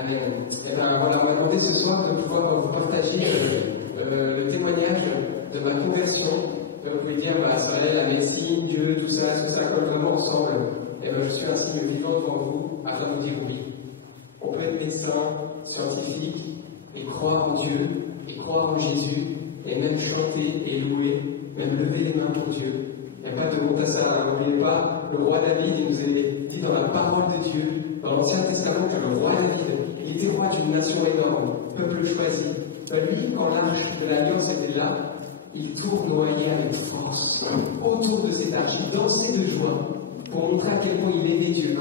Amen. Et bien voilà, on m'a demandé ce soir de pouvoir vous partager le témoignage de ma conversion. Vous pouvez dire, ça allait, la médecine, Dieu, tout ça colle vraiment ensemble. Et bien je suis un signe vivant devant vous afin de vous dire oui. On peut être médecin, scientifique, et croire en Dieu, et croire en Jésus, et même chanter et louer, même lever les mains pour Dieu. Il n'y a pas de honte à ça. N'oubliez pas, le roi David, il nous est dit dans la parole de Dieu, dans l'Ancien Testament, que le roi David, il était roi d'une nation énorme, peuple choisi. Lui, quand l'arche de l'Alliance était là, il tournoyait avec force autour de cette arche, il dansait de joie pour montrer à quel point il aimait Dieu,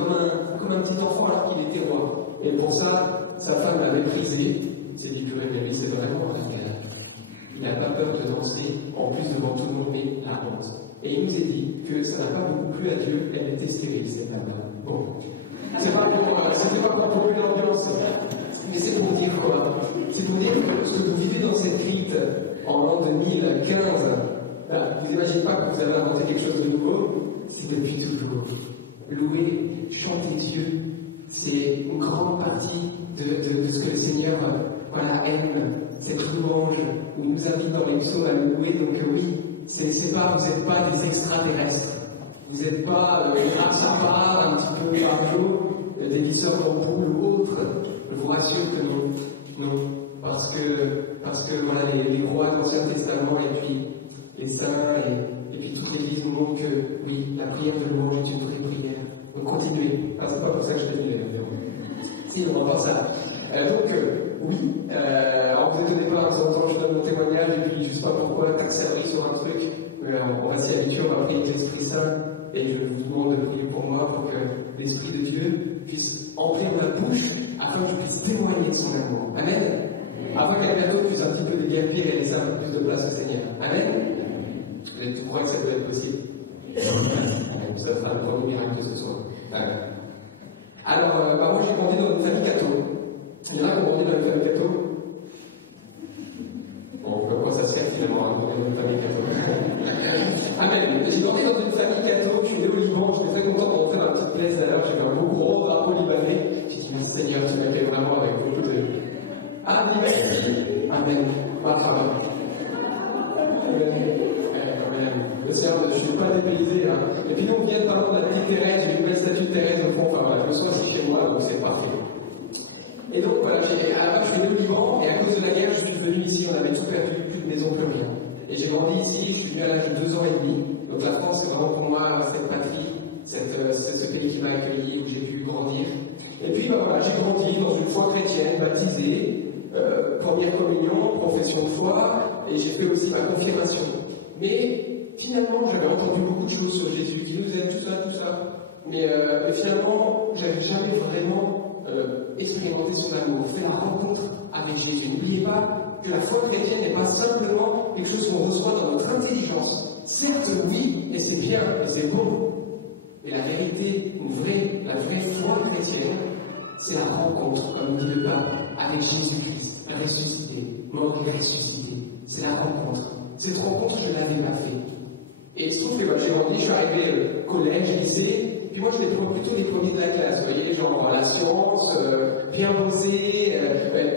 comme un petit enfant alors qu'il était roi. Et pour ça, sa femme l'avait méprisé. Il s'est dit, purée, mais lui, c'est vraiment un gars. Il n'a pas peur de danser, en plus devant tout le monde, mais la honte. Et il nous a dit que ça n'a pas beaucoup plu à Dieu, elle était stérile, cette dame. Bon, c'était pas pour polluer l'ambiance, mais c'est pour dire quoi? C'est pour dire que ce que vous vivez dans cette rite en l'an 2015, vous n'imaginez pas que vous avez inventé quelque chose de nouveau, c'est depuis toujours. Louer, chanter Dieu, c'est une grande partie de ce que le Seigneur aime, cette louange où il nous invite dans les psaumes à le louer. Donc oui, vous n'êtes pas des extraterrestres, vous n'êtes pas grâce à part, un petit peu par des lisseurs en poule ou autre. Je vous rassure que non, parce que voilà, les rois de l'Ancien Testament et puis les saints et puis toute l'Église nous montrent que oui, la prière de louange est une vraie prière. Donc continuez. C'est pas pour ça que je t'ai mis les si, on va voir ça. Oui, vous étonnez pas, en temps je donne mon témoignage et puis je sais pas pourquoi t'accélérer sur un truc, mais on va s'y habituer, on va prier l'Esprit Saint et je vous demande de prier pour moi pour que l'Esprit de Dieu puisse emplir ma bouche afin que je puisse témoigner de son amour. Amen. Afin qu'à bientôt puisse un petit peu déguerpir et laisser un peu plus de place au Seigneur. Amen. Tu crois que ça peut être possible? Ça fera le premier miracle de ce soir. Alors, moi j'ai grandi dans une famille catholique. Il y en a qui ont grandi dans une famille catholique. Bon, quoi ça sert finalement à grandir dans une famille catholique? Amen. J'ai grandi dans une famille catholique, je suis né au Liban, j'étais très content de rentrer dans la petite place d'ailleurs, j'ai vu un beau gros drapeau libanais. J'ai dit, merci Seigneur, tu m'appelles vraiment avec beaucoup de. Amen. Le Seigneur, je ne suis pas dépaysé. Et puis nous, on vient de parler de la petite Thérèse, j'ai une belle statue de Thérèse au fond, le soir c'est chez moi, donc c'est parfait. Et donc voilà, à la base je suis né au Liban, et à cause de la guerre, je suis venu ici, on avait tout perdu, plus de maison, plus rien. Et j'ai grandi ici, je suis venu à l'âge de 2 ans et demi. Donc la France, c'est vraiment pour moi cette patrie, ce pays qui m'a accueilli, où j'ai pu grandir. Et puis voilà, j'ai grandi dans une foi chrétienne, baptisée, première communion, profession de foi, et j'ai fait aussi ma confirmation. Mais finalement, j'avais entendu beaucoup de choses sur Jésus, qui nous aide, tout ça. Mais finalement, j'avais jamais vraiment expérimenté son amour, fait la rencontre avec Jésus. N'oubliez pas que la foi chrétienne n'est pas simplement quelque chose qu'on reçoit dans notre intelligence. Certes, oui, et c'est bien, et c'est bon. Mais la vérité, la vraie foi chrétienne, c'est la rencontre, comme dit le pape, avec Jésus-Christ, ressuscité, mort et ressuscité. C'est la rencontre. Cette rencontre, je ne l'avais pas fait. Et il se trouve que j'ai grandi, je suis arrivé collège, lycée, puis moi j'étais plutôt des premiers de la classe, vous voyez, genre la science, bien bossé,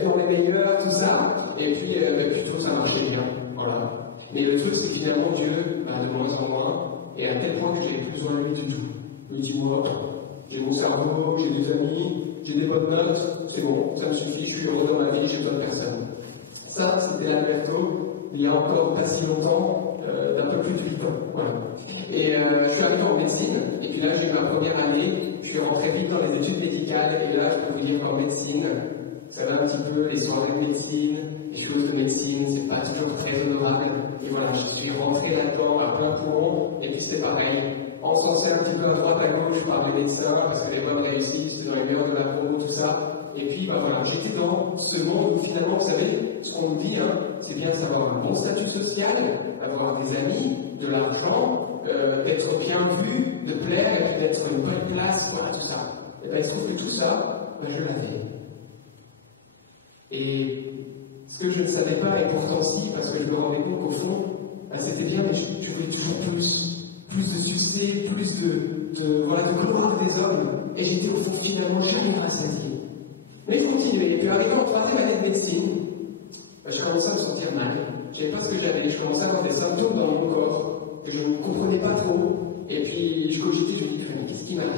dans les meilleurs, tout ça, et puis tout ça marchait bien, voilà. Mais le truc, c'est que finalement Dieu, de moins en moins, et à tel point que j'ai plus besoin de lui du tout. Je me dis, moi, j'ai mon cerveau, j'ai des amis, j'ai des bonnes notes, c'est bon, ça me suffit, je suis heureux dans ma vie, j'ai besoin de personne. Ça, c'était l'Alberto, il y a encore pas si longtemps, d'un peu plus de 8 ans. Voilà. Et je suis arrivé en médecine, et puis là j'ai eu ma première année, je suis rentré vite dans les études médicales, et là je peux vous dire qu'en médecine, ça va un petit peu, les soirées de médecine, les choses de médecine, c'est pas toujours très honorable. Et voilà, je suis rentré là-dedans à plein courant, et puis c'est pareil, encensé un petit peu à droite à gauche par les médecins, parce que les bonnes réussites, c'était dans les meilleurs de la promo, tout ça. Et puis voilà, j'étais dans ce monde où finalement, vous savez, ce qu'on nous dit, c'est bien d'avoir un bon statut social, d'avoir des amis, de l'argent, d'être bien vu, de plaire, d'être une bonne place, voilà tout ça. Et bien il se trouve que tout ça, je l'avais. Et ce que je ne savais pas, et pourtant si, parce que je me rendais compte qu'au fond, c'était bien, mais je voulais toujours plus de succès, plus de gloire des hommes, et j'étais au fond finalement jamais rassasié. Mais je continuais de médecine, je commençais à me sentir mal. Je ne savais pas ce que j'avais. Je commençais à avoir des symptômes dans mon corps que je ne comprenais pas trop. Et puis, je cogitais, je me disais, mais qu'est-ce qui m'arrive?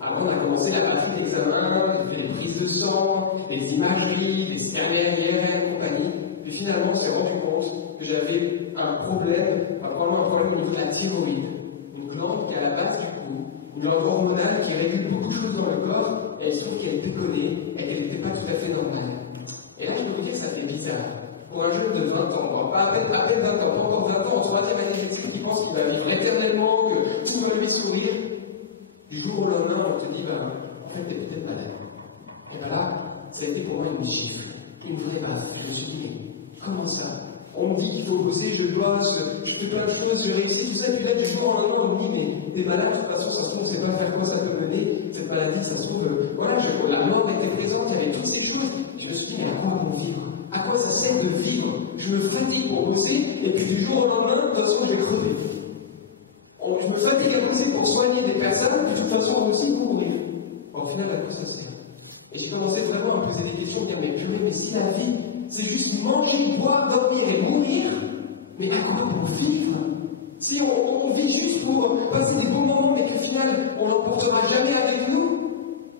Après, on a commencé la partie d'examen, les prises de sang, les imageries, les scanners, IRM et compagnie. Puis finalement, on s'est rendu compte que j'avais un problème, probablement un problème au niveau de la thyroïde. Une glande qui est à la base du cou, une glande hormonale qui régule beaucoup de choses dans le corps, et il se trouve qu'elle déconnait et qu'elle n'était pas tout à fait normale. Et là, je peux vous dire que ça fait bizarre. Pour un jeune de 20 ans, pas à peine 20 ans, pas encore 20 ans, en 3e année de médecine, qui pense qu'il va vivre éternellement, que tout va lui sourire, du jour au lendemain, on te dit, en fait, t'es peut-être malade. Et bien là, ça a été pour moi une gifle, une vraie baffe. Je me suis dit, mais comment ça? On me dit qu'il faut bosser, je bosse, je fais plein de choses, je réussis, tout ça, et puis là, du jour au lendemain, on me dit, mais t'es malade, de toute façon, ça se trouve, on ne sait pas vers quoi ça peut mener, cette maladie, ça se trouve, voilà, la mort était présente, il y avait toutes ces choses. Je me suis dit, mais à quoi bon vivre? À quoi ça sert de vivre? Je me fatigue pour bosser, et puis du jour au lendemain, de toute façon, je vais crever. Je me fatigue à bosser pour soigner des personnes, puis de toute façon, on va aussi mourir. Au final, à quoi ça sert? Et j'ai commencé vraiment à me poser des questions, dire, mais purée, mais si la vie, c'est juste manger, boire, dormir et mourir, mais à quoi bon vivre? Si on vit juste pour passer des bons moments, mais qu'au final, on n'emportera jamais avec nous,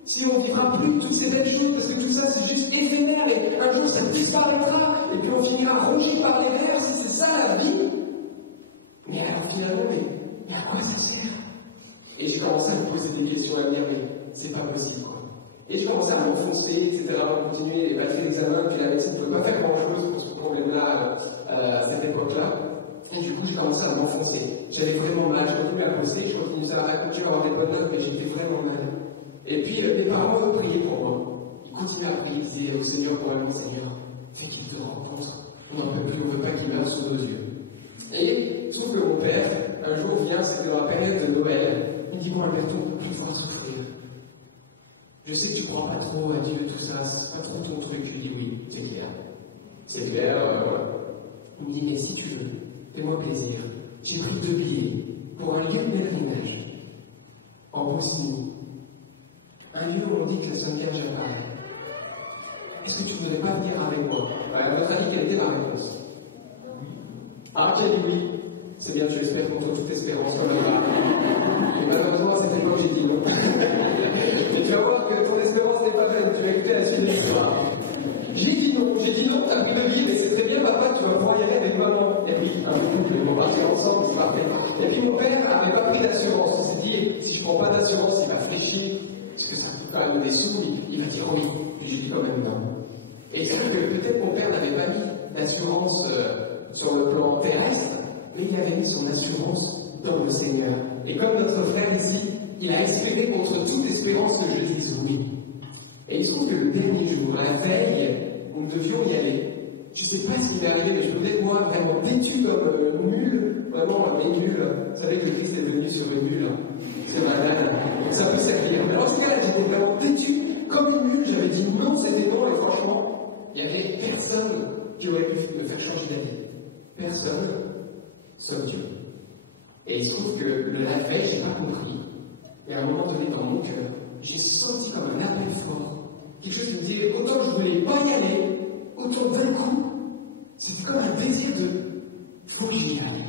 si on ne vivra plus toutes ces belles choses, parce que tout ça c'est juste éphémère, et un jour ça disparaîtra, et puis on finira rongi par les vers, si c'est ça la vie. Mais alors finalement, mais à quoi ça sert? Et j'ai commencé à me poser des questions, à me dire, mais c'est pas possible quoi. Et j'ai commencé à m'enfoncer, etc. On continuait les papiers d'examen, puis la médecine ne pouvait pas faire grand-chose pour ce problème-là, à cette époque-là. Et du coup, j'ai commencé à m'enfoncer. J'avais vraiment mal, je continuais à bosser, je continuais à avoir des bonnes notes, mais j'étais vraiment mal. Et puis, mes parents eux, priaient pour moi. Ils continuaient à prier, ils disaient au Seigneur, pour moi, Seigneur, fais qu'il te rencontre. On n'en peut plus, on ne veut pas qu'il meure sous nos yeux. Et, sauf que mon père, un jour vient, c'était dans la période de Noël, il me dit, bon, Alberto, on ne peut plus voir souffrir. Je sais que tu ne crois pas trop à Dieu, tout ça, c'est pas trop ton truc. Je lui dis, oui, c'est clair. C'est clair, voilà. Il me dit, mais si tu veux, fais-moi plaisir. J'ai pris 2 billets pour un lieu de pèlerinage en Bosnie. Un lieu où on dit que la Sainte Vierge apparaît. Est-ce que tu ne voudrais pas venir avec moi? Notre ami, quelle était la réponse? Ah, qui a dit oui? C'est bien, j'espère contre toute espérance. Et malheureusement, à cette époque, j'ai dit non. Et tu vas voir que ton espérance n'est pas vaine, tu vas écouter la suite de l'histoire. J'ai dit non, t'as pris le billet, mais c'est très bien, papa, tu vas pouvoir y aller avec maman. Et puis, un couple, ils vont partir ensemble, c'est parfait. Et puis, mon père n'avait pas pris d'assurance. Il s'est dit, si je ne prends pas d'assurance, il va fléchir. Parce que ça coûte quand même des sous, il va dire oui. Puis j'ai dit quand même non. Et c'est vrai que peut-être mon père n'avait pas mis d'assurance sur le plan terrestre, mais il avait mis son assurance dans le Seigneur. Et comme notre frère ici, il a espéré contre toute espérance que je dise oui. Et il se trouve que le dernier jour, à la veille, où nous devions y aller, je ne sais pas ce qui m'est arrivé, mais je venais de moi vraiment têtu comme mule, vraiment mais nul. Vous savez que le Christ est venu sur une mule, c'est malade, donc ça peut servir. Mais en ce cas-là, j'étais vraiment têtu comme une mule, j'avais dit non, c'était non, et franchement, il n'y avait personne qui aurait pu me faire changer d'avis. Personne, sauf Dieu. Et il se trouve que la veille, je n'ai pas compris. Et à un moment donné, dans mon cœur, j'ai senti comme un appel fort. Quelque chose qui me disait, autant je ne voulais pas y aller, autant d'un coup, c'était comme un désir de faut que j'y aille.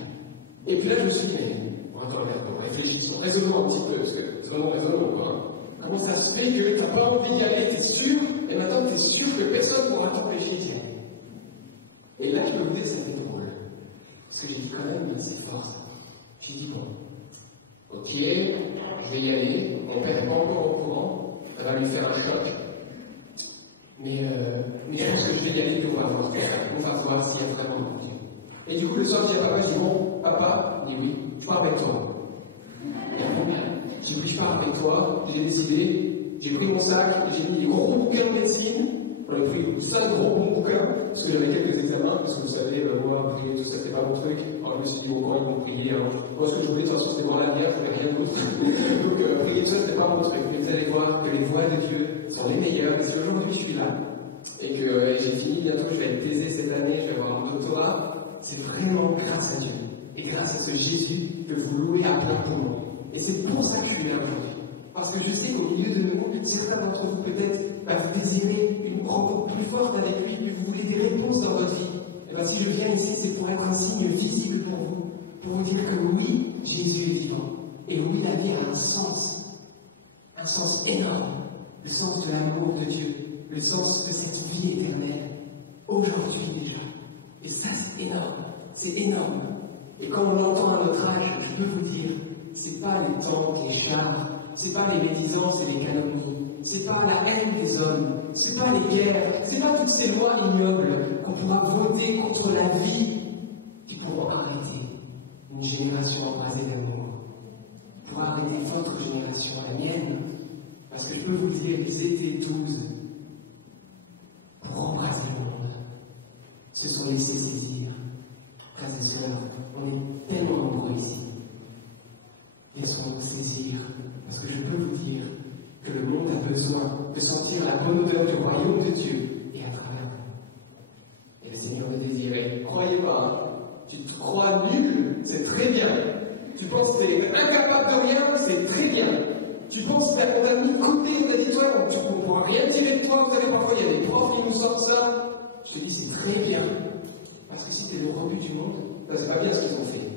Et puis là, je me suis dit, mais, attends, réfléchissons, raisonnons un petit peu, parce que c'est vraiment raisonnant, quoi. Comment ça se fait que tu n'as pas envie d'y aller, tu es sûr, et maintenant tu es sûr que personne ne pourra t'empêcher d'y aller. Et là, je peux vous dire que c'était drôle. Parce que j'ai dit quand même, c'est fort. J'ai dit, bon, ok, je vais y aller, mon père n'est pas encore au courant, ça va lui faire un choc. Mais je pense que je vais y aller, puis on va voir s'il y a vraiment un Dieu. Et du coup, le soir, j'ai dit à papa, je dis, bon, papa, il dit oui, je pars avec toi. J'ai dit, je pars avec toi, j'ai décidé, j'ai pris mon sac, j'ai mis des gros bouquins de médecine, j'en ai pris 5 gros bons bouquins, parce que j'avais quelques examens, parce que vous savez, moi, prier, tout ça, c'était pas mon truc. Alors, je me suis dit, bon, quand ils vont prier, moi, ce que je voulais, de toute façon, c'était voir la bière, je voulais rien d'autre. Donc, prier, tout ça, c'était pas mon truc. Mais vous allez voir que les voies de Dieu sont les meilleures, parce qu'aujourd'hui, je suis là, et que j'ai fini, bientôt, je vais être thésé cette année, je vais avoir un doctorat. C'est vraiment grâce à Dieu, et grâce à ce Jésus que vous louez à plein poumon. Et c'est pour ça que je suis là aujourd'hui. Parce que je sais qu'au milieu de nous, certains d'entre vous peut-être vous désirer une rencontre plus forte avec lui, puis vous pour être un signe visible pour vous dire que oui, Jésus est vivant. Et oui, la vie a un sens énorme, le sens de l'amour de Dieu, le sens de cette vie éternelle, aujourd'hui déjà. Et ça, c'est énorme. Et quand on l'entend à notre âge, je peux vous dire, c'est pas les temples, les chars, c'est pas les médisances et les calomnies, c'est pas la haine des hommes, c'est pas les guerres, c'est pas toutes ces lois ignobles qu'on pourra voter contre la vie qui pourront arrêter une génération embrasée d'amour. Pour arrêter votre génération, la mienne, parce que je peux vous dire, ils étaient 12 pour embrasser le monde. Se sont laissés saisir. Frères et sœurs, on est tellement nombreux ici. Laissons-nous saisir, parce que je peux vous dire que le monde a besoin de sentir la bonne odeur du royaume de Dieu et à travers nous. Et le Seigneur le désirait. Croyez pas, tu te crois nul, c'est très bien. Tu penses que tu es incapable de rien, c'est très bien. Tu penses qu'on t'a mis de côté, on t'a dit toi, tu ne pourras rien tirer de toi. Vous savez, parfois il y a des profs qui nous sortent ça. Je te dis, c'est très bien. Parce que si tu es le rebut du monde, ben, c'est pas bien ce qu'ils ont fait.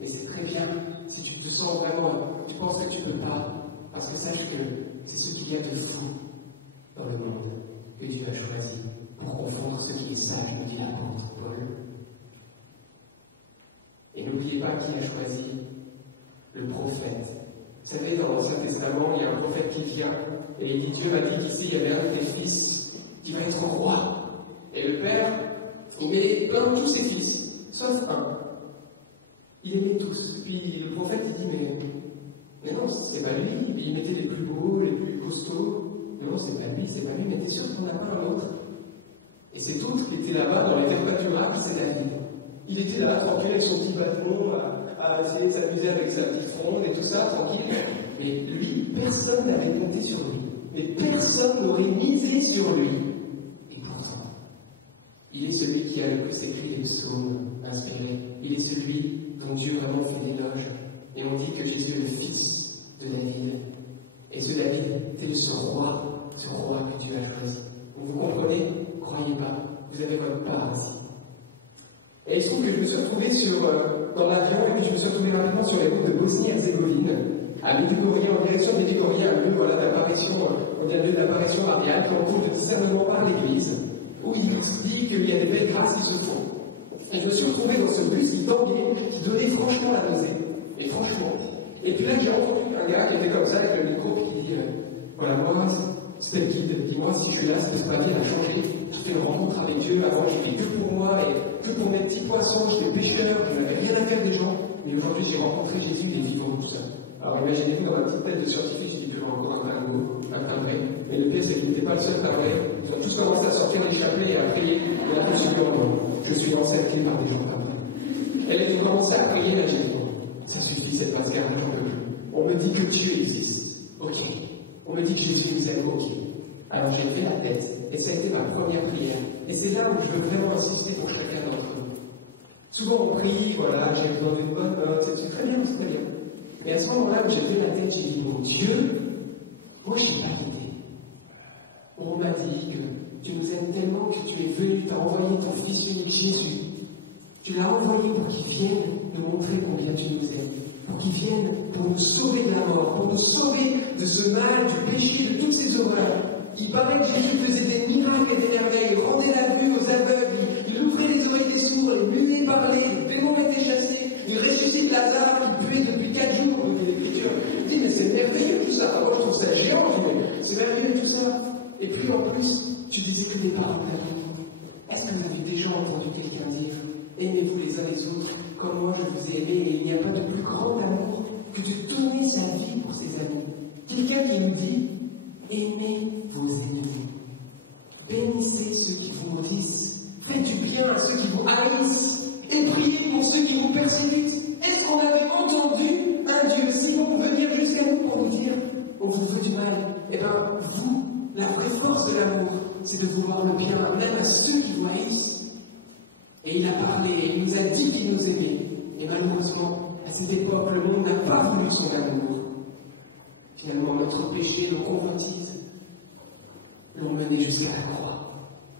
Mais c'est très bien si tu te sens vraiment, tu penses que tu ne peux pas. Parce que sache que c'est ce qu'il y a de fou dans le monde que Dieu a choisi pour confondre ce qui est sage, nous dit l'apôtre Paul. Et n'oubliez pas qui a choisi le prophète. Vous savez, dans l'Ancien Testament, il y a un prophète qui vient et il dit Dieu m'a dit qu'ici il y avait un de tes fils qui va être roi. Et le père, il met plein de tous ses fils, sauf un. Il aimait tous. Puis le prophète, il dit mais non, c'est pas lui. Puis il mettait les plus beaux, les plus costauds. Mais non, c'est pas lui. Mais t'es sûr qu'on n'a pas un autre? Et cet autre qui était là-bas dans les terres pâturages, c'est David. Il était là, tranquille, avec son petit bâton, à essayer de s'amuser avec sa petite fronde et tout ça, tranquille. Mais lui, personne n'avait compté sur lui. Mais personne n'aurait misé sur lui. Et pourtant, il est celui qui a le plus écrit les psaumes inspirés. Il est celui dont Dieu vraiment fait l'éloge. Et on dit que Jésus est le fils de David. Et ce David était ce roi que Dieu a choisi. Vous comprenez? Croyez pas. Vous avez votre part ici. Et il se trouve que je me suis retrouvé dans l'avion et puis je me suis retrouvé rapidement sur les routes de Bosnie-Herzégovine, à Medjugorje, en direction de Medjugorje, un lieu d'apparition mariale, qui est en cours de discernement par l'Église, où il dit qu'il y a des belles grâces qui se font. Et je me suis retrouvé dans ce bus qui tanguait, qui donnait franchement la nausée. Et franchement. Et puis là, j'ai entendu un gars qui était comme ça, avec le micro, qui dit voilà, moi, c'était le guide, dis-moi si je suis là, c'est parce que ma vie a changé. J'ai fait une rencontre avec Dieu. Avant, je vivais que pour moi et que pour mes petits poissons. J'étais pêcheur, je n'avais rien à faire des gens. Mais aujourd'hui, j'ai rencontré Jésus, il est vivant, tout ça. Alors imaginez-vous dans ma petite tête de scientifique, j'ai dit toujours encore un tango, un timbré. Mais le pire, c'est qu'il n'était pas le seul timbré. Ils ont tous commencé à sortir des chapelets et à prier. Et là, je suis encerclé par des gens timbrés. Elle a commencé à prier, là, j'ai dit ça suffit, cette mascarade, j'en peux plus. On me dit que Dieu existe. Ok. On me dit que Jésus nous aime. Ok. Alors j'ai levé la tête, et ça a été ma première prière. Et c'est là où je veux vraiment insister pour chacun d'entre nous. Souvent on prie, voilà, j'ai besoin d'une bonne note, c'est très bien, c'est très bien. Mais à ce moment-là où j'ai levé la tête, j'ai dit, mon Dieu, moi je n'ai pas quitté. On m'a dit que tu nous aimes tellement que tu es venu, tu as envoyé ton fils unique Jésus. Tu l'as envoyé pour qu'il vienne nous montrer combien tu nous aimes. Pour qu'il vienne pour nous sauver de la mort, pour nous sauver de ce mal, du péché, de toutes ces horreurs. Il paraît que Jésus faisait des miracles et des merveilles, il rendait la vue aux aveugles, il ouvrait les oreilles des sourds, les muets parlaient, les démons étaient chassés, il ressuscite Lazare qui puait depuis 4 jours, l'Écriture. Il dit, mais c'est merveilleux tout ça. Alors je trouve ça géant, je dis, mais c'est merveilleux tout ça. Et puis en plus, tu disais que des paroles d'amour. Est-ce que vous avez déjà entendu quelqu'un dire, aimez-vous les uns les autres, comme moi je vous ai aimé, et il n'y a pas de plus grand amour que de donner sa vie pour ses amis. Quelqu'un qui nous dit, aimez vos ennemis. Bénissez ceux qui vous maudissent. Faites du bien à ceux qui vous haïssent. Et priez pour ceux qui vous persécutent. Est-ce qu'on avait entendu un Dieu si bon venir jusqu'à nous pour nous dire on vous veut du mal? Eh bien, vous, la vraie force de l'amour, c'est de vouloir le bien, même à ceux qui vous haïssent. Et il a parlé, et il nous a dit qu'il nous aimait. Et malheureusement, à cette époque, le monde n'a pas voulu son amour. Finalement, notre péché, nos convoitises, l'ont mené jusqu'à la croix.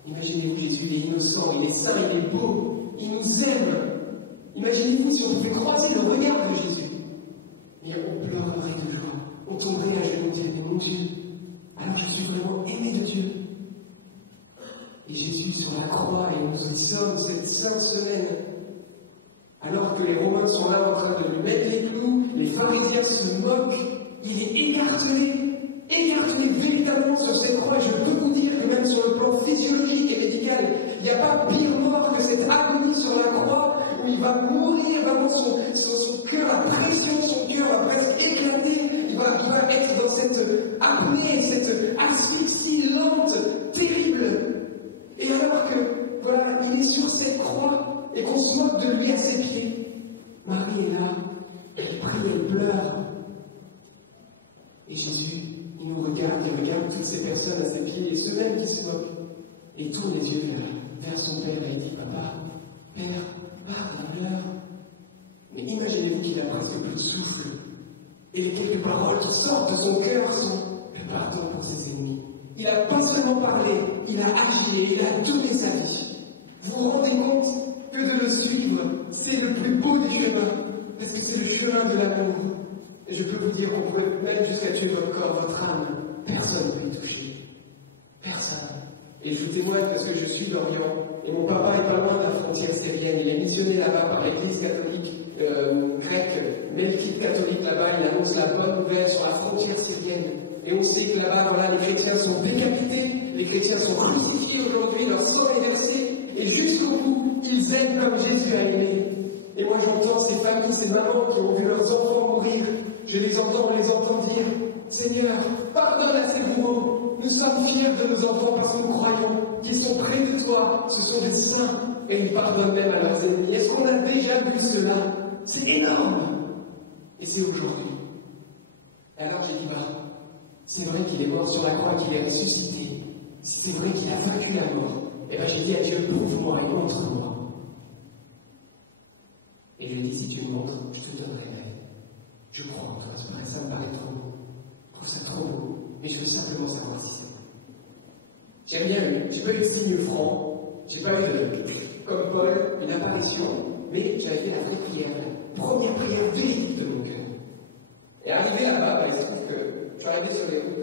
Imaginez-vous, Jésus, il est innocent, il est saint, il est beau, il nous aime. Imaginez-vous si on pouvait croiser le regard de Jésus. Et on pleurerait de joie. On tomberait à genoux et on dirait, mon Dieu, alors je suis vraiment aimé de Dieu. Et Jésus sur la croix, et nous sommes cette sainte semaine, alors que les Romains sont là en train de lui mettre les clous, les pharisiens se moquent, il est écartelé véritablement sur cette croix. Je peux vous dire que même sur le plan physiologique et médical, il n'y a pas pire mort que cette agonie sur la croix où il va mourir, vraiment son cœur, la pression de son cœur va presque éclater, il va être dans cette apnée, cette asphyxie lente, terrible. Et alors que, voilà, il est sur cette croix et qu'on se moque de lui à ses pieds, Marie est là, elle prie, elle pleure. Et Jésus, il nous regarde, il regarde toutes ces personnes à ses pieds, et ceux-mêmes qui se moquent, et il tourne les yeux vers son Père et il dit, Papa, Père, pardonne-leur. Mais imaginez-vous qu'il a presque plus de souffle, et les quelques paroles qui sortent de son cœur sont le pardon pour ses ennemis. Il n'a pas seulement parlé, il a agi, il a donné sa vie. Vous vous rendez compte que de le suivre, c'est le plus beau des chemins, parce que c'est le chemin de l'amour. Et je peux vous dire qu'on pourrait même jusqu'à tuer votre corps, votre âme. Personne ne peut y toucher. Personne. Et je vous témoigne parce que je suis d'Orient, et mon papa est pas loin de la frontière syrienne. Il est missionné là-bas par l'église catholique grecque, melkite catholique là-bas. Il annonce la bonne nouvelle sur la frontière syrienne. Et on sait que là-bas, voilà, les chrétiens sont décapités, les chrétiens sont crucifiés aujourd'hui, leur sang est versé, et jusqu'au bout, ils aiment comme Jésus a aimé. Et moi j'entends ces familles, ces mamans qui ont vu leurs enfants mourir, je les entends dire, Seigneur, pardonne à ces bourreaux, nous sommes fiers de nos enfants parce que nous croyons qu'ils sont près de toi, ce sont des saints, et ils pardonnent même à leurs ennemis. Est-ce qu'on a déjà vu cela? C'est énorme. Et c'est aujourd'hui. Et alors j'ai dit, c'est vrai qu'il est mort sur la croix, qu'il est ressuscité. C'est vrai qu'il a vaincu la mort. Et bien j'ai dit à Dieu, prouve-moi et montre-moi. Et je lui ai dit, si tu me montres, je te donnerai la vie. Je crois en toi, c'est vrai, ça me paraît trop beau. Je trouve ça trop beau, mais je veux simplement savoir si c'est bon. J'ai rien eu, j'ai pas eu de signe franc, j'ai pas eu, comme Paul, une apparition, mais j'avais fait la vraie prière, la première prière véridique de mon cœur. Et arrivé là-bas, il se trouve que je suis arrivé sur les routes,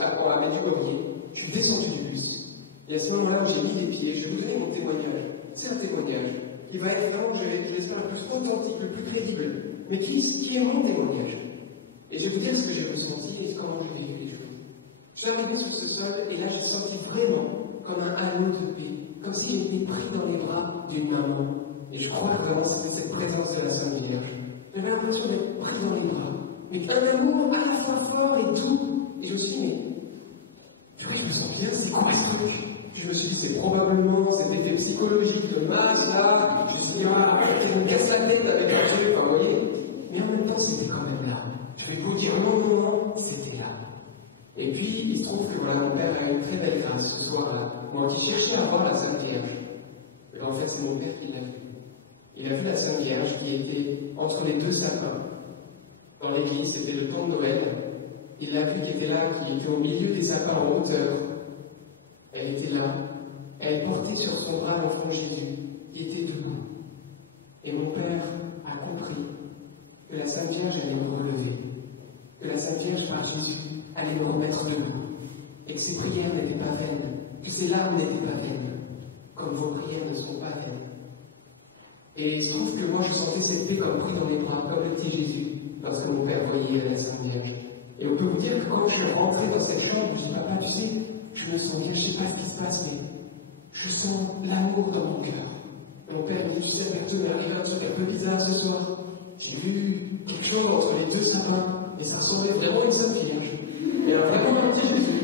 à la Medjugorje, je suis descendu du bus. Et à ce moment-là, j'ai mis les pieds, je vais vous donner mon témoignage. C'est un témoignage qui va être vraiment, je l'espère, le plus authentique, le plus crédible, mais qui est mon témoignage. Et je vais vous dire ce que j'ai ressenti et comment j'ai vécu les choses. Je suis arrivé sur ce sol et là, j'ai senti vraiment comme un halo de paix, comme si j'étais pris dans les bras d'une maman. Et je crois que vraiment c'était cette présence de la Sainte Vierge. J'avais l'impression d'être pris dans les bras, mais un amour à la fois fort et doux. Et je me suis dit, mais je me sens bien, c'est quoi ce truc? Je me suis dit, c'est probablement cet effet psychologique de masse, là. Je me suis dit, on me casse la tête avec un Dieu, vous voyez. Mais en même temps, c'était quand même là. Je vais vous dire, non, c'était là. Et puis, il se trouve que voilà, mon père a eu une très belle grâce ce soir-là. Moi qui cherchais à voir la Sainte Vierge. Et en fait, c'est mon père qui l'a vu. Il a vu la Sainte Vierge qui était entre les deux sapins. Dans l'église, c'était le temps de Noël. Il l'a vu qui était là, qui était au milieu des sapins en hauteur. Elle était là. Elle portait sur son bras l'enfant Jésus, qui était debout. Et mon père a compris que la Sainte Vierge allait me relever, que la Sainte Vierge par Jésus allait me remettre debout, et que ses prières n'étaient pas vaines, que ses larmes n'étaient pas vaines, comme vos prières ne sont pas vaines. Et il se trouve que moi je sentais cette paix comme pris dans les bras, comme le petit Jésus, lorsque mon père voyait la Sainte Vierge. Et on peut vous dire que quand je suis rentré dans cette chambre, je dis, papa, tu sais, je me sens bien, je ne sais pas ce qui se passe, mais je sens l'amour dans mon cœur. Et mon père me dit, tu sais, avec Dieu, il m'est arrivé un truc un peu bizarre ce soir. J'ai vu quelque chose entre les deux sapins, et ça ressemblait vraiment à une Sainte Vierge. Et alors vraiment un petit Jésus.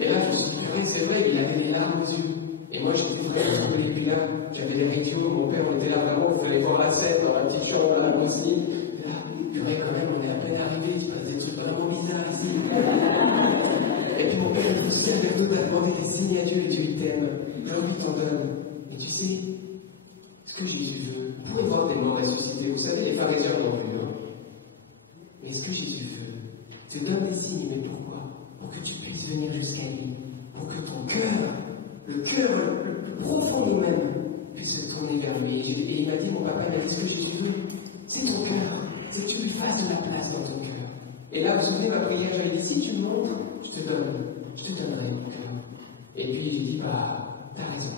Et là, je me suis dit, c'est vrai, il avait les larmes aux yeux. Et moi, j'étais vraiment tombé les là, j'avais des rituels, mon père, on était là vraiment, il fallait voir la scène dans la petite chambre, là, aussi. Et là, purée, quand même, on est à peine arrivé, il se passe des trucs vraiment bizarres ici. Et puis mon père, il dit, tu sais, avec nous, t'as demandé des signes à Dieu et Dieu, il t'aime. Aujourd'hui, il t'en donne. Et tu sais, ce que Jésus veut, vous pouvez voir des morts ressuscités, vous savez, les pharisiens non plus, hein. Mais ce que Jésus veut, te donne des signes, mais pourquoi? Pour que tu puisses venir jusqu'à lui, pour que ton cœur, le cœur le plus profond de nous-mêmes, puisse se tourner vers lui. Et il il m'a dit, mon papa, il m'a dit ce que Jésus veut, c'est ton cœur. C'est que tu lui fasses de la place dans ton cœur. Et là, vous vous souvenez ma prière, j'avais dit, si tu me montres, je te donnerai mon cœur. Et puis j'ai dit, t'as raison.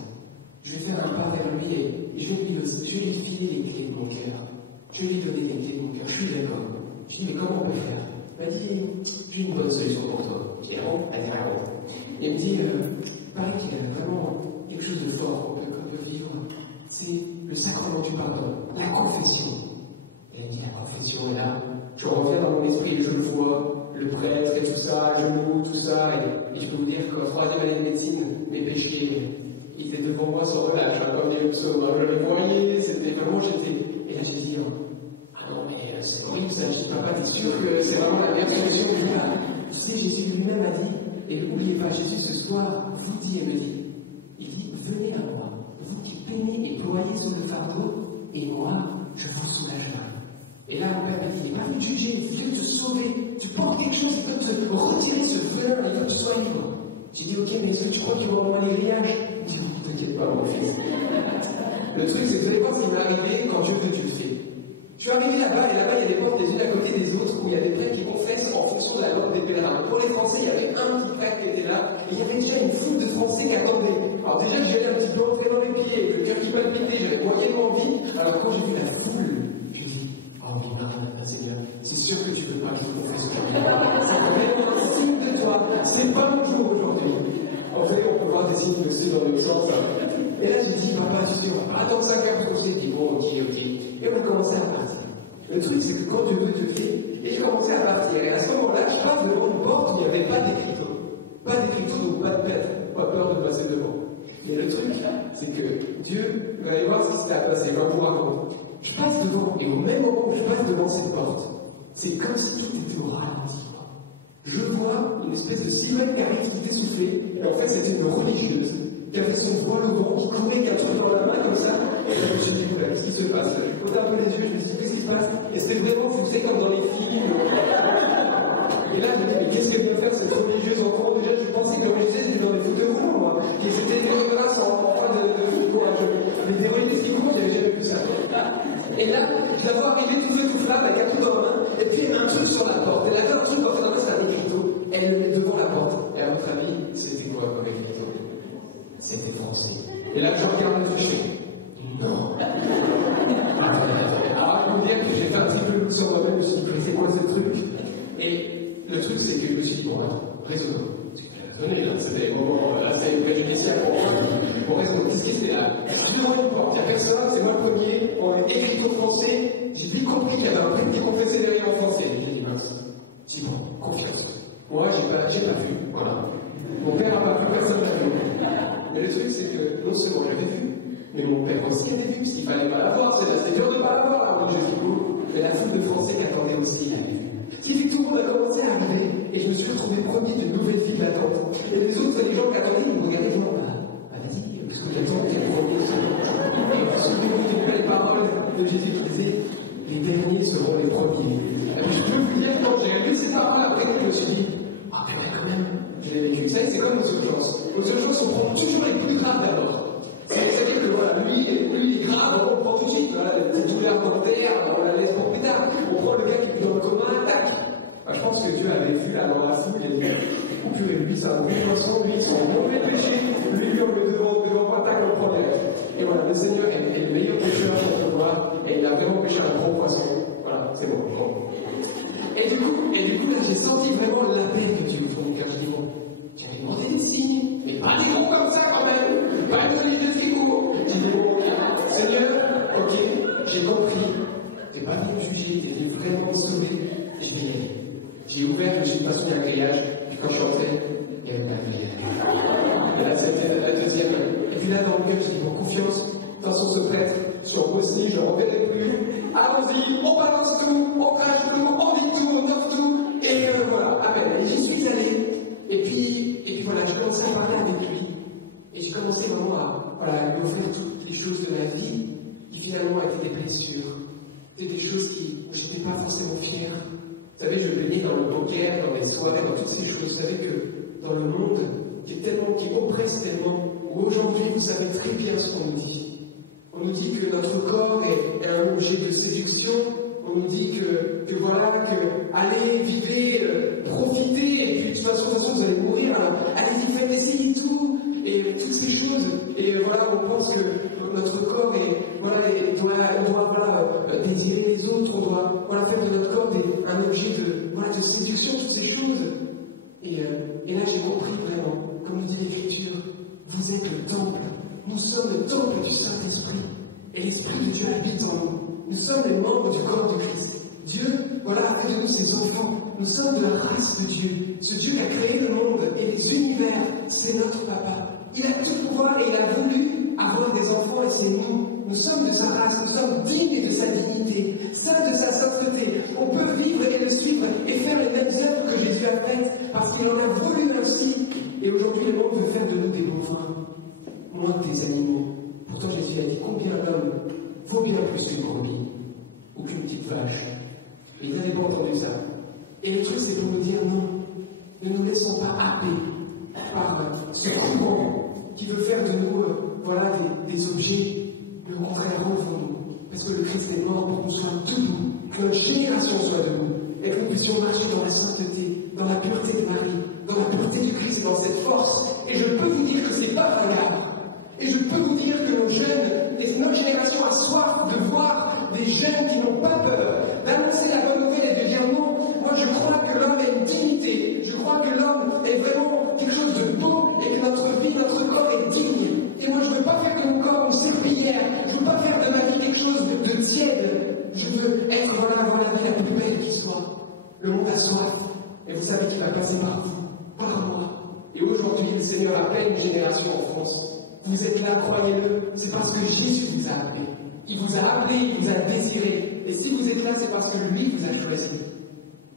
Je vais faire un pas vers lui et je vais lui filer les clés de mon cœur. Je vais lui donner les clés de mon cœur. Je suis d'accord. Je dis, mais comment on peut faire? Il m'a dit, j'ai une bonne solution pour toi. Je dis, ah bon? Elle dit, ah bon. Et il me dit, pareil qu'il y a vraiment quelque chose de fort qu'on peut vivre. C'est le sacrement du pardon, la confession. Et il me dit, la confession, et là, je reviens dans mon esprit et je le vois, le prêtre et tout ça, genoux, tout ça. Et je peux vous dire qu'en 3e année de médecine, mes péchés, ils étaient devant moi sans relâche. Comme il y a eu le psaume, je les voyais, c'était vraiment, Et là, j'ai dit, ah non, mais c'est horrible ça. Je dis, papa, t'es sûr que c'est vraiment la meilleure solution? Tu sais, Jésus lui-même a dit, et n'oubliez pas, Jésus ce soir vous dit et me dit, il dit, venez à moi, vous qui peinez et ployez sur le fardeau, et moi, je vous soulagerai. Et là, mon père m'a dit, il n'est pas venu te juger, il veut te sauver. Tu portes quelque chose, il veut te retirer ce venin, il veut que tu sois libre. J'ai dit, ok, mais est-ce que tu crois qu'il va envoyer les grillages? Il dit, ne t'inquiète pas, mon fils. Le truc, c'est que vous allez voir ce qui m'est arrivé quand Dieu veut, tu le fais. Je suis arrivé là-bas, et là-bas, il y a des portes les unes à côté des autres, où il y a des prêtres qui confessent en fonction de la langue des pèlerins. Pour les Français, il y avait un petit prêtre qui était là, et il y avait déjà une foule de Français qui attendaient. Alors déjà, j'ai eu un petit peu entré dans les pieds, le cœur qui palpitait, j'avais moyennement envie. Alors quand j'ai vu la foule, je dis, oh, Seigneur, c'est sûr que tu ne veux pas que je confesse aujourd'hui. C'est vraiment un signe de toi, c'est pas le jour aujourd'hui. En fait, on peut voir des signes aussi dans le sens. Et là, j'ai dit, papa, tu sais, on va pas attendre 5 heures pour j'ai dit, bon, ok. Et on a commencé à partir. Le truc, c'est que quand Dieu veut, Dieu fait. Et j'ai commencé à partir. Et à ce moment-là, je passe devant une porte où il n'y avait pas d'écriteau. Pas d'écriteau, donc pas de prêtre. Pas peur de passer devant. Mais le truc, c'est que Dieu, vous allez voir ce qui s'est passé, je vais vous raconter. Je passe devant, et au même moment où je passe devant cette porte, c'est comme si tout était au ralenti. Je vois une espèce de silhouette qui arrive, qui essoufflée, et en fait, c'était une religieuse qui avait son voile au vent, qui courait, qui a un truc dans la main comme ça. Et je me suis dit, qu'est-ce qui se passe? Je pose un peu les yeux, je me suis dit, qu'est-ce qui se passe? Et c'était vraiment, vous savez, comme dans les films. Et là, je me dis, mais qu'est-ce qu'elle vient faire cette religieuse enfant? Déjà, je pensais que la religieuse était dans des fauteuils roulants, moi. Et c'était des regrasses en train de foot, quoi. Des religieuses qui courent, j'avais jamais vu ça. Et là, je la vois arriver tout feu, tout flamme, avec un truc dans la main, et puis elle met un truc sur la porte. Elle a fait un truc, en fait, dans c'est un écriteau. Elle le met devant la porte. Et à votre avis, c'était quoi comme écriteau? C'était français. Et là, je regarde le truc. Non. Alors, il faut dire que j'ai fait un petit peu le sur moi-même, je me suis dit, c'est quoi ce truc? Et le truc, c'est que je me suis dit, bon, raisonnement. Tenez, là, c'était des moments, là, c'est préjudiciable pour moi. Bon, raisonnement, qu'est-ce qui c'était là? Je suis devant une porte, il n'y a personne, c'est moi le premier, on est écrit au français, j'ai vite compris qu'il y avait un prêtre qui confessait les règles en français. J'ai dit, mince. J'ai dit, bon, confiance. Moi, j'ai pas vu, voilà. Mon père n'a pas vu, personne n'a vu. Mais le truc, c'est que non seulement j'avais vu, mais mon père aussi avait vu, parce qu'il fallait pas la voir, c'est dur de ne pas la voir avant que je dis mais la foule de Français qui attendait aussi l'avait vu. Ce qui fait que tout le monde a commencé à arriver, et je me suis retrouvé premier d'une nouvelle file d'attente. Et les autres, les gens qui attendaient, ils me regardaient, non, vas-y, parce que j'attends qu'il y ait le premier. Et vous souvenez-vous les paroles de Jésus qui disait, les derniers seront les premiers. Et je peux vous dire, quand j'ai lu ces paroles après, je me suis dit, ah, mais quand même, je l'ai vécu. Vous savez, c'est comme aux urgences. Aux urgences, on prend toujours les plus graves d'abord. C'est-à-dire que voilà, lui, il est grave, on prend tout de suite, voilà, les douleurs dentaires, on la laisse pour plus tard. On prend le gars qui est dans le coma, tac. Je pense que Dieu avait vu là dans la foule, il a dit, oh purée, lui, c'est un bon poisson, lui, c'est un mauvais péché, lui, on le devant, tac, on le prend direct. Et voilà, le Seigneur est le meilleur pécheur qu'on peut voir, et il a vraiment péché un gros poisson. Voilà, c'est bon. Et du coup, là, j'ai senti vraiment la paix que Dieu fait au cœur. Je dis, bon, j'avais demandé des signes, mais pas des gros comme ça quand même, pas une famille de tricot. J'ai dit, bon, Seigneur, ok, j'ai compris, t'es pas venu me juger, t'es venu vraiment me sauver, et je vais y aller. J'ai ouvert, je me suis pas souvenu un grillage, puis quand je suis rentré, il y avait pas de grillage. Et là, c'était la deuxième. Et puis là, dans le cœur, j'ai dit, bon, confiance, sur ce prêtre, sur Bosnie, je ne reverrai plus. Allons-y, on balance tout, on crache tout, on dit tout, on offre tout, et voilà, amen. Et j'y suis allé, et puis voilà, je commençais à parler avec lui, et j'ai commencé vraiment à lui offrir toutes les choses de la vie, qui finalement étaient des blessures, c'était des choses où je n'étais pas forcément fier. Vous savez, je baignais dans le poker, dans les soirées, dans toutes ces choses. Vous savez que dans le monde qui oppresse tellement, où aujourd'hui vous savez très bien ce qu'on nous dit. On nous dit que notre corps que voilà, que allez, vivez, profitez, et puis de toute façon, vous allez mourir, allez-y, faites, essayez tout, et toutes ces choses. Et voilà, on pense que notre corps doit désirer les autres, on doit faire de notre corps un objet de séduction, toutes ces choses. Et là, j'ai compris vraiment, comme le dit l'Écriture, vous êtes le temple. Nous sommes le temple du Saint-Esprit. Et l'Esprit de Dieu habite en nous. Nous sommes les membres du corps de Christ. Dieu, a fait de nous ses enfants. Nous sommes de la race de Dieu. Ce Dieu qui a créé le monde et les univers, c'est notre Papa. Il a tout pouvoir et il a voulu avoir des enfants et c'est nous. Nous sommes de sa race, nous sommes dignes de sa dignité, saints de sa sainteté. On peut vivre et le suivre et faire les mêmes œuvres que Jésus a faites parce qu'il en a voulu ainsi. Et aujourd'hui, le monde veut faire de nous des bovins, moins que des animaux. Pourtant, Jésus a dit combien l'homme vaut bien plus qu'une brebis ou qu'une petite vache. Et ils n'avaient pas entendu ça. Et le truc, c'est pour nous dire non, ne nous laissons pas happer par ce courant qui veut faire de nous des objets. Le contraire, relevons-nous. Parce que le Christ est mort pour qu'on soit debout, que notre génération soit debout, et que nous puissions marcher dans la sainteté, dans la pureté de Marie, dans la pureté du Christ, dans cette force. Et je peux vous dire que ce n'est pas un hasard. Et je peux vous dire que nos jeunes, et notre génération a soif de voir des jeunes qui n'ont pas peur, d'annoncer la bonne nouvelle et de dire non, moi je crois que l'homme a une dignité, je crois que l'homme est vraiment quelque chose de beau et que notre vie, notre corps est digne. Et moi je ne veux pas faire de mon corps une serpillière, je ne veux pas faire de ma vie quelque chose de tiède, je veux être avoir la vie la plus belle qui soit. Le monde a soif, et vous savez qu'il va passer par vous, par moi. Et aujourd'hui, le Seigneur appelle une génération en France. Vous êtes là, croyez-le, c'est parce que Jésus vous a appelé. Il vous a appelé, il vous a désiré. Et si vous êtes là, c'est parce que lui vous a choisi.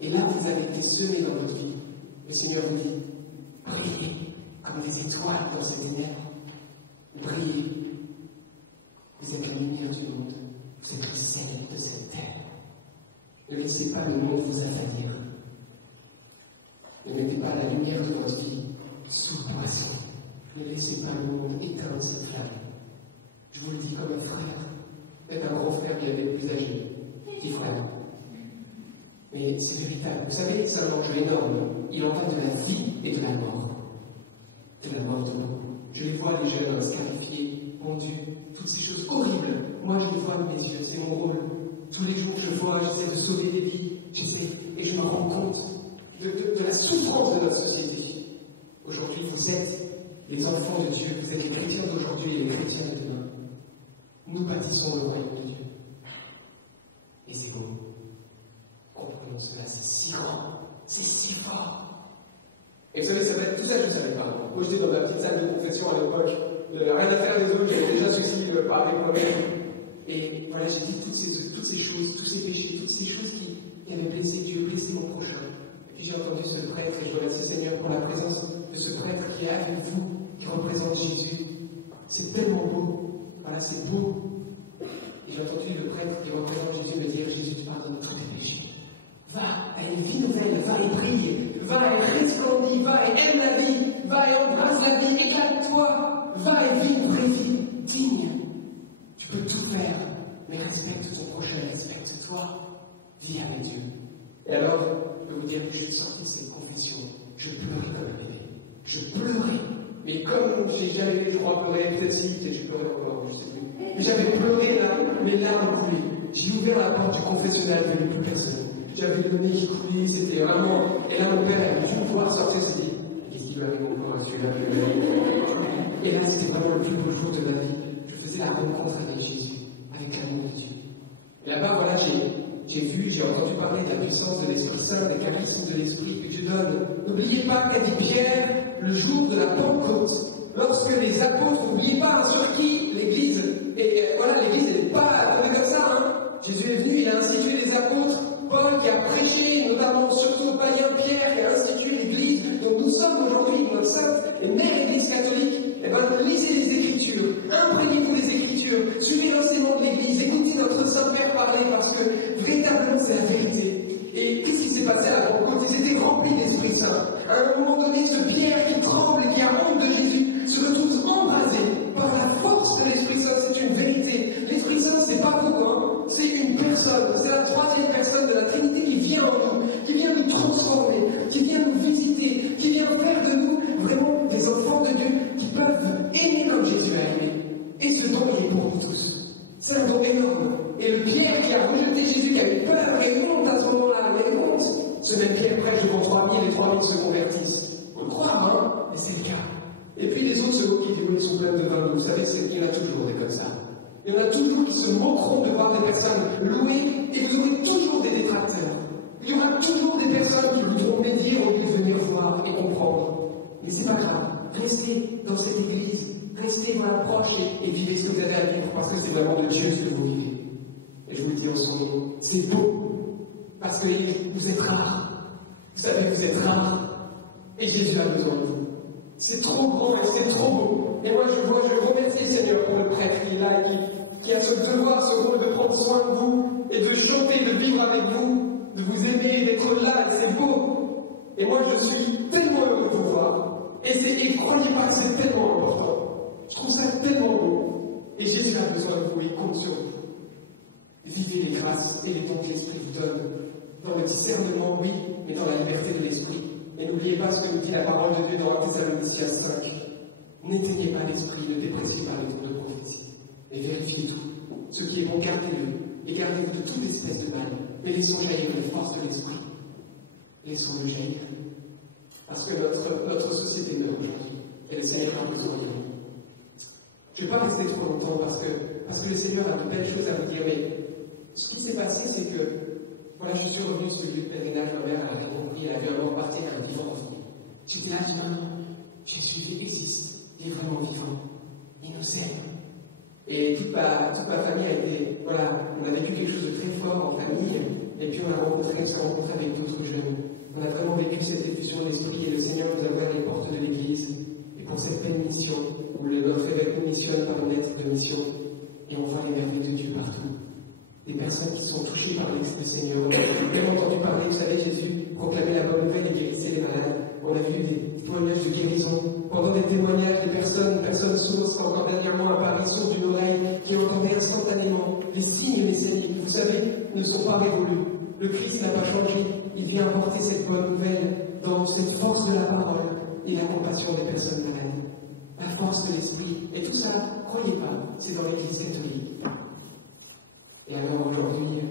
Et là, vous avez été semés dans votre vie. Le Seigneur vous dit, brillez comme des étoiles dans ces ténèbres. Brillez. Vous êtes la lumière du monde. Vous êtes le sel de cette terre. Ne laissez pas le monde vous affadir. Ne mettez pas la lumière de votre vie sous poisson. Ne laissez pas le monde éteindre cette flamme. Je vous le dis comme un frère. Peut-être un grand frère qui avait le plus âgé. Petit frère. Mais c'est véritable. Vous savez, c'est un enjeu énorme. Il en va de la vie et de la mort. De la mort de beaucoup. Je les vois, les jeunes scarifiés, pendus, toutes ces choses horribles. Moi, je les vois avec mes yeux, c'est mon rôle. Tous les jours, je vois, j'essaie de sauver des vies, et je me rends compte de la souffrance de notre société. Aujourd'hui, vous êtes les enfants de Dieu, vous êtes les chrétiens d'aujourd'hui et les chrétiens de demain. Nous bâtissons le royaume de Dieu. Et c'est beau. Comprenons cela, c'est si grand, c'est si fort. Et vous savez, tout ça, je ne savais pas. Moi, j'étais dans ma petite salle de confession à l'époque, rien à faire des autres, j'avais déjà souci de parler moi-même. Et voilà, j'ai dit toutes ces choses, tous ces péchés, toutes ces choses qui avaient blessé Dieu, blessé mon prochain. Et puis j'ai entendu ce prêtre, et je remercie Seigneur pour la présence de ce prêtre qui est avec vous, qui représente Jésus. C'est tellement beau. Voilà, c'est beau. Et j'ai entendu le prêtre qui représente Jésus me dire, Jésus, tu pardonnes tous les péchés. Va, elle est vie nouvelle, va et brille, va et resplendis, va et aime la vie, va et embrasse la vie, éclate-toi, va et vis une vraie vie digne. Tu peux tout faire, mais respecte ton prochain, respecte-toi, vis avec Dieu. Et alors, je peux vous dire que je suis sorti de cette confession, je pleurais comme un bébé, je pleurais. Mais comme j'ai jamais eu le droit à pleurer, peut-être si, j'ai pleuré encore, je sais plus. Mais j'avais pleuré là, mes larmes coulaient. J'ai ouvert la porte du confessionnal, il n'y avait plus personne. J'avais le nez qui coulait, c'était vraiment. Et là, mon père a dû me voir sortir, s'est dit, qu'est-ce qui lui arrive encore à celui-là? Et là, c'était vraiment le plus beau jour de ma vie. Je faisais la rencontre avec Jésus, avec l'amour de Dieu. Et là-bas, voilà, j'ai entendu parler de la puissance de l'Esprit Saint, des caprices de l'Esprit que Dieu donne. N'oubliez pas qu'a dit Pierre le jour de la Pentecôte, lorsque les apôtres, n'oubliez pas sur qui l'Église, l'Église n'est pas tombée comme ça, hein. Jésus est venu, il a institué les apôtres. Paul qui a prêché, notamment surtout aux païens, Pierre qui a institué l'Église. Donc nous sommes aujourd'hui notre sainte et mère Église catholique. Et bien, lisez les Écritures, imprégnez-vous les Écritures, suivez l'enseignement de l'Église, écoutez notre Saint-Père parler parce que véritablement c'est la vérité. Et qu'est-ce qui s'est passé à la Pentecôte? Ils étaient remplis d'Esprit Saint. À un moment donné, ce Pierre qui tremble et qui a honte de Jésus se retrouve embrasé par la force de l'Esprit Saint. C'est une vérité. L'Esprit Saint, c'est pas vous, hein. C'est une personne. C'est la troisième personne de la Trinité qui se moqueront de voir des personnes louer et vous aurez toujours des détracteurs. Il y aura toujours des personnes qui voudront médire au lieu de venir voir et comprendre. Mais c'est pas grave. Restez dans cette église. Restez voilà proche et vivez ce que vous avez à vivre parce que c'est vraiment de Dieu ce que vous vivez. Et je vous le dis en son nom, c'est beau parce que vous êtes rares. Vous savez, vous êtes rares et Jésus a besoin de vous. C'est trop grand et c'est trop beau. Et moi, je remercie Seigneur pour le prêtre qui est là et qui a ce devoir, ce rôle de prendre soin de vous et de chanter, de vivre avec vous, de vous aimer, d'être là. C'est beau. Et moi, je suis tellement heureux de vous voir. Et croyez pas que c'est tellement important. Je trouve ça tellement beau. Et Jésus a besoin de vous, il compte sur vous. Vivez les grâces et les dons que l'Esprit vous donne. Dans le discernement, oui, mais dans la liberté de l'Esprit. Et n'oubliez pas ce que nous dit la parole de Dieu dans 1 Thessaloniciens 5. N'éteignez pas l'Esprit, ne dépréciez pas les dons de prophétie. Et vérifiez tout. Ce qui est bon, gardez-le. Et gardez-vous de toute espèce de mal. Mais laissons jaillir les forces de l'Esprit. Laissons-le jaillir. Parce que notre société meurt aujourd'hui. Et le Seigneur a besoin de nous. Je ne vais pas rester trop longtemps parce que le Seigneur a de belles choses à vous dire. Mais ce qui s'est passé, c'est que voilà, je suis revenu sur le pèlerinage, ma mère a rien compris, elle a vu un mort partir, un vivant revenu. J'étais là, je dis non, Jésus existe, il est vraiment vivant, il nous aime. Et toute ma famille a été, voilà, on a vécu quelque chose de très fort en famille, et puis on s'est rencontré avec d'autres jeunes. On a vraiment vécu cette effusion de l'Esprit et le Seigneur nous a ouvert les portes de l'Église. Et pour cette belle mission, où notre évêque nous missionne par une lettre de mission, et on voit les merveilles de Dieu partout. Des personnes qui sont touchées par l'Esprit du Seigneur. On a bien entendu parler, vous savez, Jésus proclamait la bonne nouvelle et guérissait les malades. On a vu des témoignages de guérison. Pendant des témoignages, des personnes sourdes, encore dernièrement, apparition d'une oreille qui entendait instantanément. Les signes, les signes, vous savez, ne sont pas révolus. Le Christ n'a pas changé. Il vient apporter cette bonne nouvelle dans cette force de la parole et la compassion des personnes malades. La force de l'Esprit. Et tout ça, croyez pas, c'est dans l'Église catholique. Et alors aujourd'hui,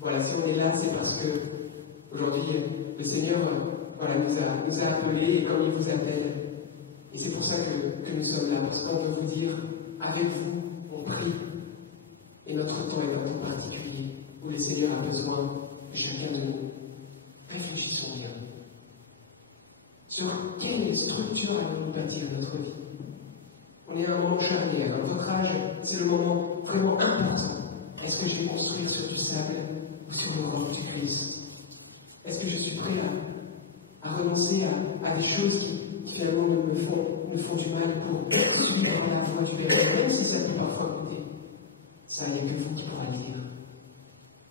voilà, si on est là, c'est parce que aujourd'hui, le Seigneur voilà, nous a appelés et comme il vous appelle. Et c'est pour ça que nous sommes là, parce qu'on veut vous dire, avec vous, on prie. Et notre temps est un temps particulier, où le Seigneur a besoin de chacun de nous. Réfléchissons bien. Sur quelle structure allons-nous bâtir notre vie? On est à un moment charnière. À votre âge, c'est le moment vraiment important. Est-ce que je vais construire sur du sable ou sur le roc du Christ? Est-ce que je suis prêt à renoncer à des choses qui finalement me font du mal pour suivre la voie du Père, même si ça peut parfois coûter? Ça, il n'y a que vous qui pourrez le dire.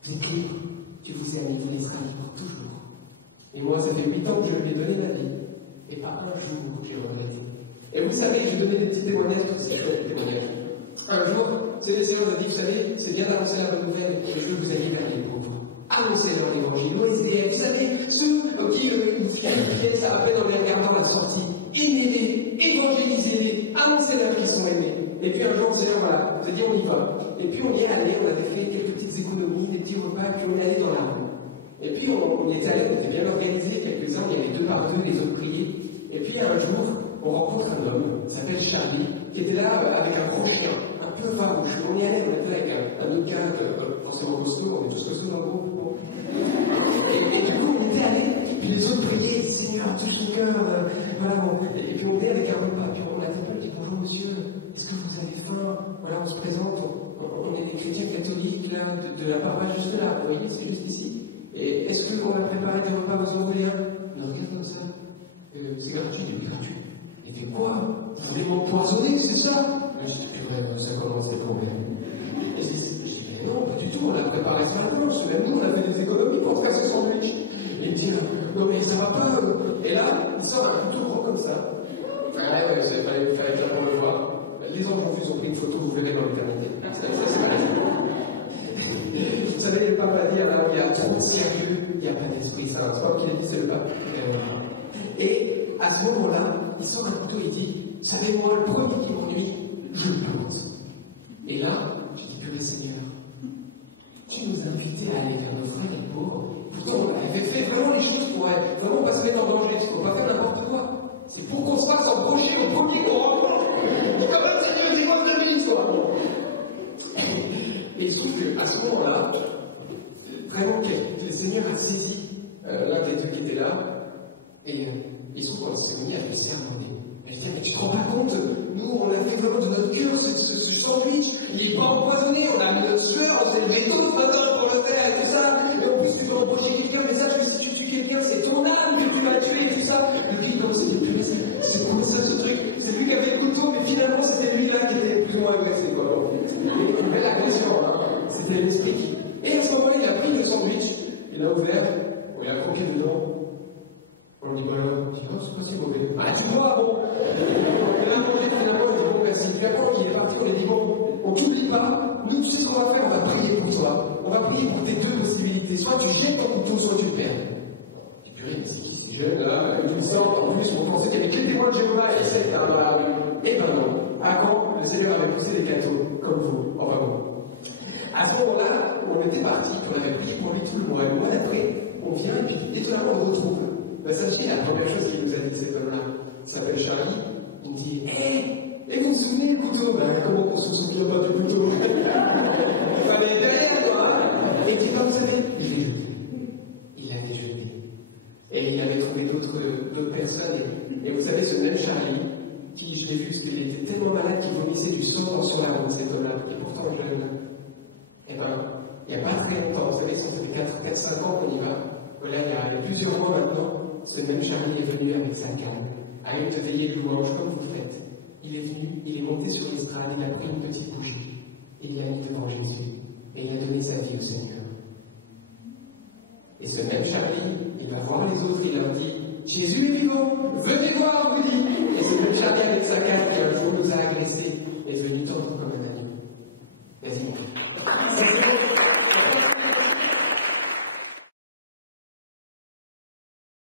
Vous êtes libre, Dieu vous aime, il vous laissera libre toujours. Et moi, ça fait 8 ans que je lui ai donné ma vie, et pas un jour où j'ai regretté. Et vous savez, j'ai donné des petits témoignages, parce que c'est chouette, des témoignages. Un jour, le Seigneur m'a dit, vous savez, c'est bien d'annoncer la bonne nouvelle, mais je veux que vous ayez vers les pauvres. Annoncez-leur l'évangile, l'OSDF, vous savez, ceux qui viennent à peine en les regardant à la sortie. Aimez-les, évangélisez-les, annoncez-leur qu'ils sont aimés. Et puis un jour, le Seigneur, voilà, vous a dit, on y va. Et puis on y est allé, on avait fait quelques petites économies, des petits repas, puis on est allé dans la rue. Et puis on y est allé, on était bien organisé, quelques-uns, il y avait 2 par 2, les autres priaient. Et puis un jour, on rencontre un homme, il s'appelle Charlie, qui était là avec un gros chien, un peu farouche. On y allait, on était là avec un autre gars, forcément costaud, on est tous costauds dans le groupe. Et du coup, on était allé, puis les autres priaient, Seigneur, touche le cœur, voilà, et puis on est avec un repas, puis on a fait on dit bonjour monsieur, est-ce que vous avez faim? Voilà, on se présente, on est des chrétiens catholiques là, de la paroisse juste là, vous voyez, c'est juste ici. Et est-ce qu'on a préparé des repas aux Angolais? Il nous regarde comme ça. C'est gratuit, il est gratuit. Il dit quoi? Vous voulez m'empoisonner, c'est ça? Je dis, ça commence les problèmes. Et je dis, non, pas du tout, on a préparé ce matin, même nous, on a fait des économies pour faire ce sandwich. Il me dit, non, mais ça va pas. Et là, il sort un couteau grand comme ça. Ah ouais, il fallait bien pour le voir. Les enfants ont pris une photo, vous verrez dans l'éternité. Vous savez, le pape a dit, il y a trop de sérieux, il n'y a pas d'esprit, ça. C'est pas qui l'a dit, c'est le pape. Et à ce moment-là, il sort un couteau et il dit, savez-moi, le premier qui m'ennuie, je le plante. Et là, j'ai dit, purée Seigneur, tu nous as invités à aller vers nos frères et pauvres. Pourtant, on avait fait vraiment les choses pour vraiment pas se mettre en danger, parce qu'on ne peut pas faire n'importe quoi. C'est pour qu'on se fasse embaucher au premier qu'on rencontre. Et quand même, ça fait des mois de vie, quoi. Et m'ont agressé, quoi. Une belle agression, hein. C'était l'esprit qui. Et à ce moment-là, il a pris le sandwich, il l'a ouvert, il a croqué dedans. On lui dit, voilà, il dit, oh, c'est pas si mauvais. Ah, tu vois, bon. Il a mangé finalement, il dit, bon, merci. Puis après, il est parti, on lui dit, bon, on t'oublie pas, nous, tu sais ce qu'on va faire, on va prier pour toi. On va prier pour tes deux possibilités. Soit tu jettes ton couteau, soit tu le perds. Et purée, mais c'est qui ce jeune là? Il me sort, en plus, on pensait qu'il y avait que les témoins de Jéhovah et c'est dans la rue. Eh ben non. À quand le Seigneur avait poussé des gâteaux, comme vous. Oh, bah bon. À ce moment-là, on était parti, on avait prié pour lui tout le mois. Le mois d'après, on vient et puis étonnamment on le retrouve. Ben, sachez, la première chose qu'il nous a dit, cet homme-là, il s'appelle Charlie, il me dit, et vous vous souvenez du couteau? Ben, comment on se souvient pas du couteau? Il fallait derrière toi, et puis comme vous savez, il l'avait jeté. Il l'avait jeté. Et il avait trouvé d'autres personnes. Et vous savez, ce même Charlie, qui, je l'ai vu, parce qu'il était tellement malade qu'il vomissait du sang sur la route, cet homme-là, et pourtant jeune. Eh bien, il n'y a pas très longtemps, vous savez, ça fait 4-5 ans qu'on y va. Voilà, il y a plusieurs mois maintenant, ce même Charlie est venu avec sa canne, à une veillée de louange comme vous faites. Il est venu, il est monté sur l'estrade, il a pris une petite bougie, et il l'a mis devant Jésus, et il a donné sa vie au Seigneur. Et ce même Charlie, il va voir les autres, il leur dit, Jésus est vivant, venez voir, on vous dit. Et ce même Charlie avec sa canne, qui a un jour